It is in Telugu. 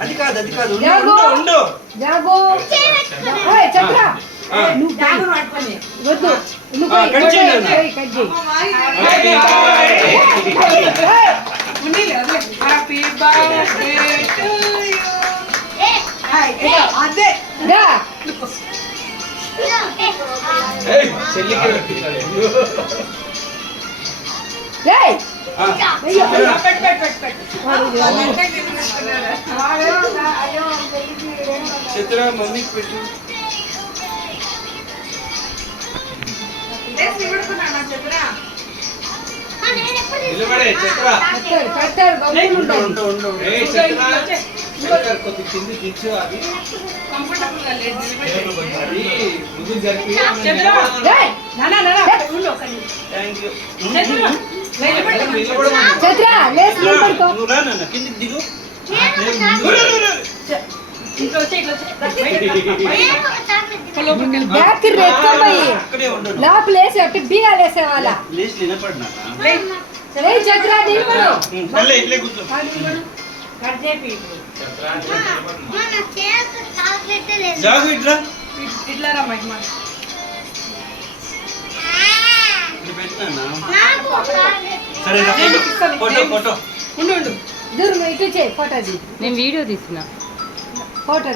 అది కాదు చక్ర వద్దు హ్యాపీ బర్త్డే టు యు అదే చిత్ర మమ్మీకి పెట్టు నిలబడే చిత్ర కొద్ది కింది దించు అది ముందు జరిపి కిందికి దిగు లోపలేసి ఒకటి బియ్యాలు వేసేవాళ్ళ చక్ర దూరం ఇటు చేయి ఫోటో నేను వీడియో తీసిన ఫోటో